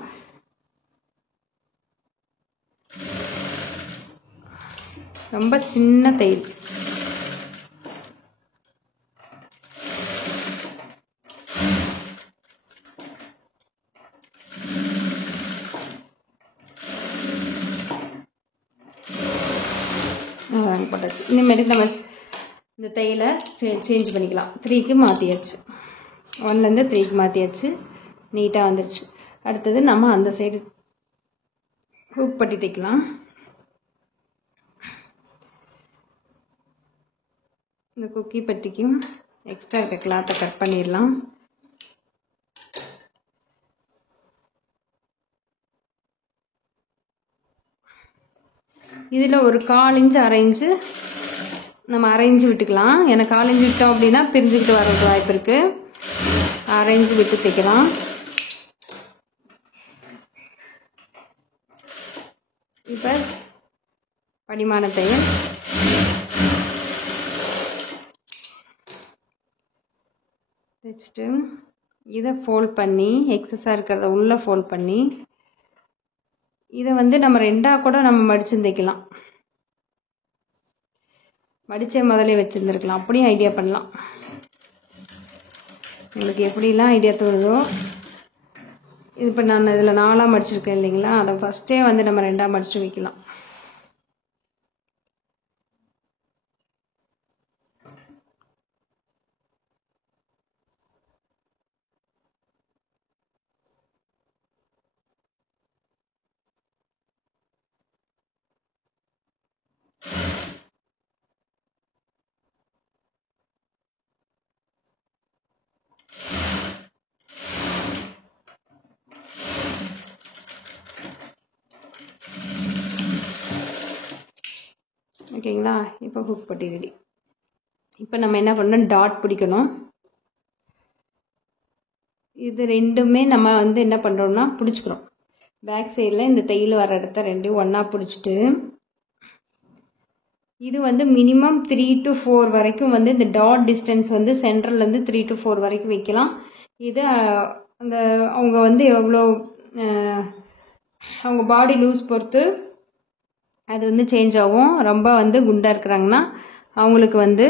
ரொம்ப சின்ன தையல். போட்டாச்சு. இனிமேட்டு நம்ம இந்த தையலை சேஞ்ச் பண்ணிக்கலாம். 3க்கு மாற்றியாச்சு, 1லேருந்து 3க்கு மாற்றியாச்சு. நீட்டாக வந்துருச்சு. அடுத்தது நம்ம அந்த சைடு ஹூக் பட்டி தைக்கலாம். இந்த குக்கி பட்டிக்கும் எக்ஸ்ட்ரா இருக்க கிளாத்தை கட் பண்ணிடலாம். இதில் ஒரு 1/4 இன்ச்சு 1/2 இன்ச்சு நம்ம 1/2 இன்ச்சு விட்டுக்கலாம். ஏன்னா 1/4 இன்ச்சு விட்டோம் அப்படின்னா பிரிஞ்சுக்கிட்டு வரதுக்கு வாய்ப்பு இருக்குது. 1/2 இன்ச்சு விட்டு தைக்கலாம். இப்போ படிமான தையல். வச்சுட்டு இதை ஃபோல்ட் பண்ணி எக்ஸஸாக இருக்கிறத உள்ளே ஃபோல்ட் பண்ணி இதை வந்து நம்ம ரெண்டாக கூட நம்ம மடித்து தைக்கலாம். மடித்தே முதலே வச்சுருந்துருக்கலாம். அப்படியும் ஐடியா பண்ணலாம். உங்களுக்கு எப்படிலாம் ஐடியா தோணுதோ. இது இப்போ நான் இதில் 4ஆக மடிச்சிருக்கேன் இல்லைங்களா, அதை ஃபஸ்ட்டே வந்து நம்ம 2ஆக மடித்து வைக்கலாம். ஓகேங்களா, இப்போ ஹுக் பட்டி ரெடி. இப்போ நம்ம என்ன பண்ணணும், டாட் பிடிக்கணும். இது ரெண்டுமே நம்ம வந்து என்ன பண்ணுறோம்னா பிடிச்சிக்கிறோம். பேக் சைடில் இந்த தையல் வர இடத்த ரெண்டையும் ஒன்றா பிடிச்சிட்டு இது வந்து மினிமம் 3 to 4 வரைக்கும் வந்து இந்த டாட் டிஸ்டன்ஸ் வந்து சென்டர்லேருந்து 3 to 4 வரைக்கும் வைக்கலாம். இது அந்த அவங்க வந்து எவ்வளோ அவங்க பாடி லூஸ் பொறுத்து அது வந்து சேஞ்ச் ஆகும். ரொம்ப வந்து குண்டாக இருக்கிறாங்கன்னா அவங்களுக்கு வந்து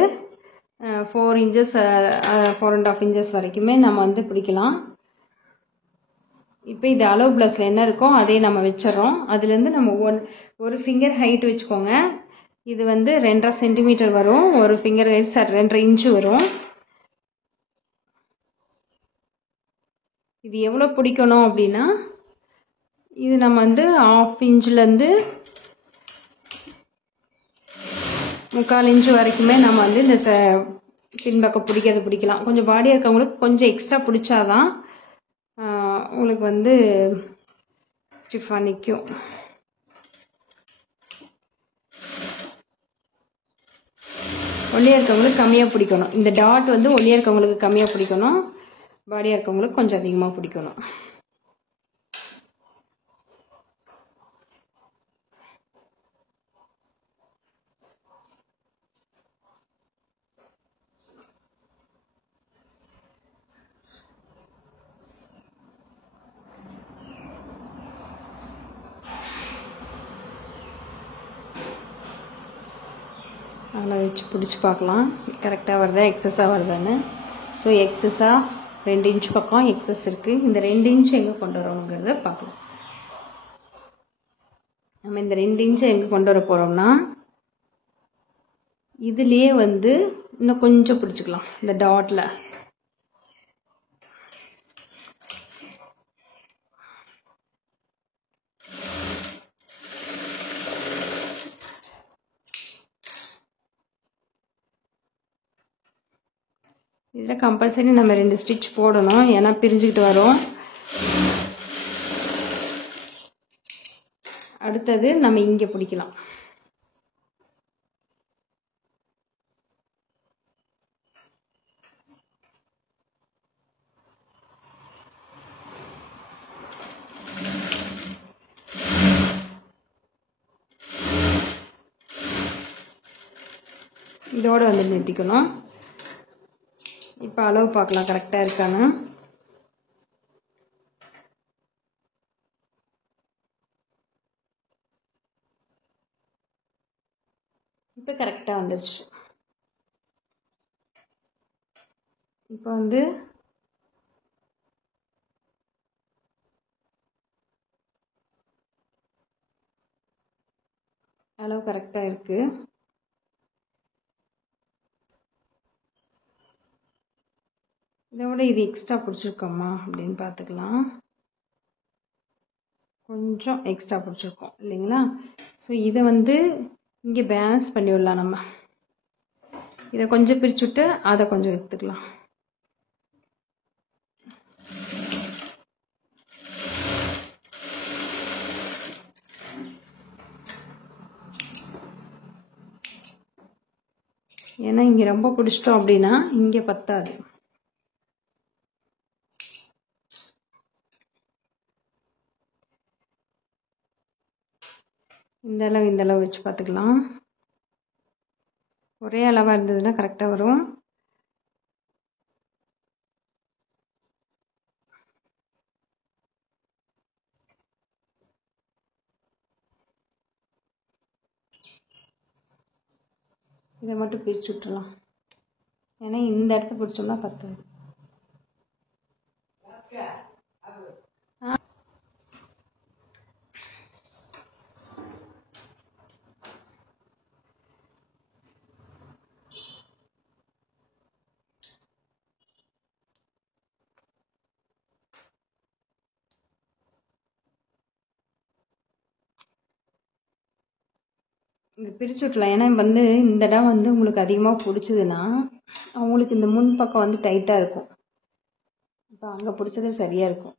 4 inches 4.5 inches வரைக்குமே நம்ம வந்து பிடிக்கலாம். இப்போ இது அளவு ப்ளஸில் என்ன இருக்கோ அதே நம்ம வச்சிடறோம். அதுலேருந்து நம்ம ஒரு ஃபிங்கர் ஹைட் வச்சுக்கோங்க. இது வந்து 2.5 centimeter வரும். ஒரு ஃபிங்கர் 2.5 inch வரும். இது எவ்வளோ பிடிக்கணும் அப்படின்னா இது நம்ம வந்து 1/2 inchலேருந்து 3/4 inch வரைக்குமே நம்ம வந்து இந்த பின்பக்கம் பிடிக்கலாம். கொஞ்சம் பாடியாக இருக்கவங்களுக்கு கொஞ்சம் எக்ஸ்ட்ரா பிடிச்சாதான் உங்களுக்கு வந்து ஸ்டிஃபாக நிற்கும். ஒல்லியாக இருக்கவங்களுக்கு கம்மியாக பிடிக்கணும். இந்த டாட் வந்து ஒல்லியாக இருக்கவங்களுக்கு கம்மியாக பிடிக்கணும், பாடியாக இருக்கவங்களுக்கு கொஞ்சம் அதிகமாக பிடிக்கணும். அதில் வச்சு பிடிச்சி பார்க்கலாம் கரெக்டாக வருதா எக்ஸஸாக வருதான்னு. ஸோ எக்ஸஸாக 2 inch பக்கம் எக்ஸஸ் இருக்குது. இந்த 2 inch எங்கே கொண்டு வரணுங்கிறத பார்க்கலாம். நம்ம இந்த 2 inch எங்கே கொண்டு வர போகிறோம்னா இதுலேயே வந்து இன்னும் கொஞ்சம் பிடிச்சிக்கலாம். இந்த டாட்டில் இதில் கம்பல்சரி நம்ம 2 stitch போடணும், ஏன்னா பிரிஞ்சுக்கிட்டு வரும். அடுத்தது நம்ம இங்கே பிடிக்கலாம். இதோடு வந்து நிறுத்திக்கணும். இப்போ அளவு பார்க்கலாம் கரெக்டாக இருக்கான்னு. இப்போ கரெக்டாக வந்துருச்சு. இப்போ வந்து அளவு கரெக்டாக இருக்குது. இதோட இது எக்ஸ்ட்ரா பிடிச்சிருக்கோமா அப்படின்னு பார்த்துக்கலாம். கொஞ்சம் எக்ஸ்ட்ரா பிடிச்சிருக்கோம் இல்லைங்களா. ஸோ இதை வந்து இங்கே பேலன்ஸ் பண்ணி விடலாம். நம்ம இதை கொஞ்சம் பிரித்து விட்டு அதை கொஞ்சம் எடுத்துக்கலாம். ஏன்னா இங்கே ரொம்ப பிடிச்சிட்டோம் அப்படின்னா இங்கே பத்தாது. இந்த அளவு வச்சு பார்த்துக்கலாம். ஒரே அளவாக இருந்ததுன்னா கரெக்டாக வரும். இதை மட்டும் பிரித்து விட்டுறலாம். ஏன்னா இந்த இடத்த பிடிச்சோம்னா பத்தாது. இது பிரித்து விட்டலாம். ஏன்னா வந்து இந்த இடம் வந்து உங்களுக்கு அதிகமாக பிடிச்சதுன்னா அவங்களுக்கு இந்த முன் பக்கம் வந்து டைட்டாக இருக்கும். இப்போ அங்கே பிடிச்சது சரியாக இருக்கும்.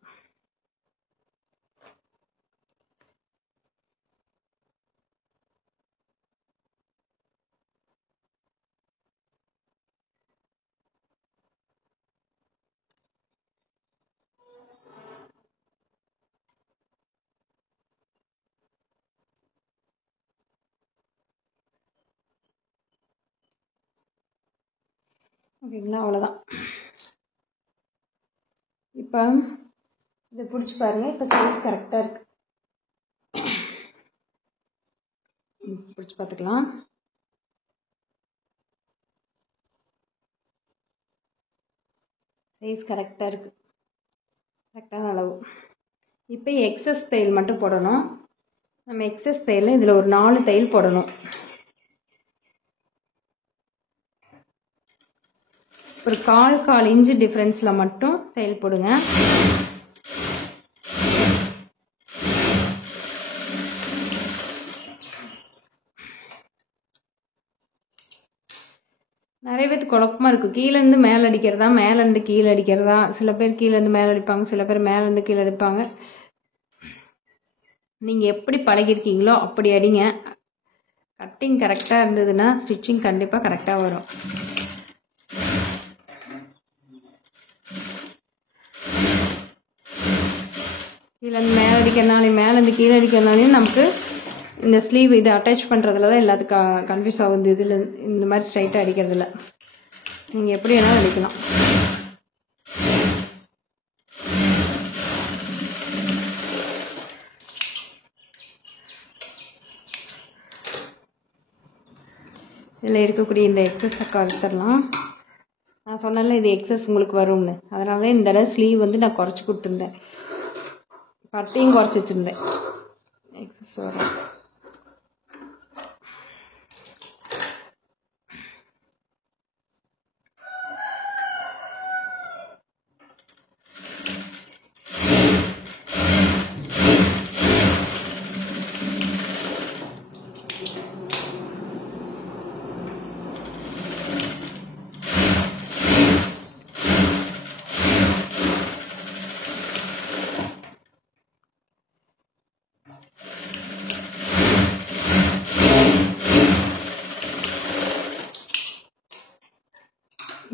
ஓகேங்களா, அவ்வளோதான். இப்போ இதை பிடிச்சி பாருங்கள். இப்போ சைஸ் கரெக்டாக இருக்குது. பிடிச்சி பார்த்துக்கலாம். சைஸ் கரெக்டாக இருக்குது, கரெக்டான அளவு. இப்போ எக்ஸஸ் தையல் மட்டும் போடணும். நம்ம எக்ஸஸ் தையல் இதில் ஒரு 4 தையல் போடணும். ஒரு 1/4 இன்ச்சு டிஃப்ரென்ஸில் மட்டும் தையல் போடுங்க. நிறைய பேருக்கு குழப்பமாக இருக்கும், கீழேருந்து மேலே அடிக்கிறதா மேலேருந்து கீழே அடிக்கிறதா. சில பேர் கீழேருந்து மேலே அடிப்பாங்க, சில பேர் மேலேருந்து கீழே அடிப்பாங்க. நீங்கள் எப்படி பழகிருக்கீங்களோ அப்படி அடிங்க. கட்டிங் கரெக்டாக இருந்ததுன்னா ஸ்டிச்சிங் கண்டிப்பாக கரெக்டாக வரும். கீழேருந்து மேலே அடிக்கிறதுனாலையும் மேலேருந்து கீழே அடிக்கிறதுனாலையும் நமக்கு இந்த ஸ்லீவ் இது அட்டாச் பண்ணுறதுல தான் எல்லாத்துக்கும் கன்ஃபியூஸ் ஆகுது. இதில் இந்த மாதிரி ஸ்ட்ரைட்டாக அடிக்கிறதில்ல. நீங்கள் எப்படி வேணாலும் அடிக்கலாம். இதில் இருக்கக்கூடிய இந்த எக்ஸஸ் எடுத்துடலாம். நான் சொன்னேன்ல இது எக்ஸஸ் உங்களுக்கு வரும்னு, அதனால தான் இந்த தடவை ஸ்லீவ் வந்து நான் குறைச்சி கொடுத்துருந்தேன். பட்டையும் குறைச்சி வச்சுருந்தேன். எக்ஸஸ் வரும்.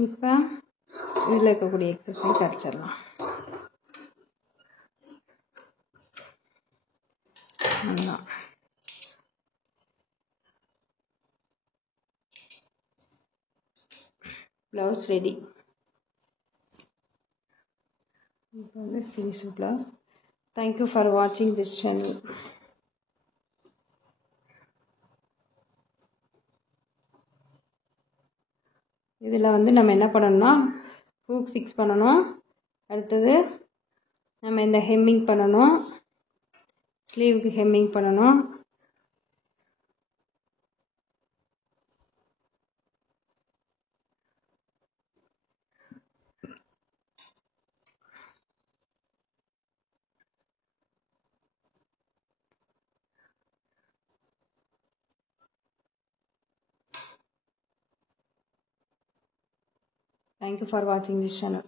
இப்போ இதில் இருக்கக்கூடிய எக்ஸஸையும் கரைச்சிடலாம். நல்லா ப்ளவுஸ் ரெடி. இப்போ வந்து ஃபினிஷிங் ப்ளவுஸ். தேங்க்யூ ஃபார் வாட்சிங் திஸ் சேனல். இதில் வந்து நம்ம என்ன பண்ணணும்னா ஹூக் ஃபிக்ஸ் பண்ணணும். அடுத்தது நம்ம இந்த ஹெம்மிங் பண்ணணும், ஸ்லீவுக்கு ஹெம்மிங் பண்ணணும். Thank you for watching this channel.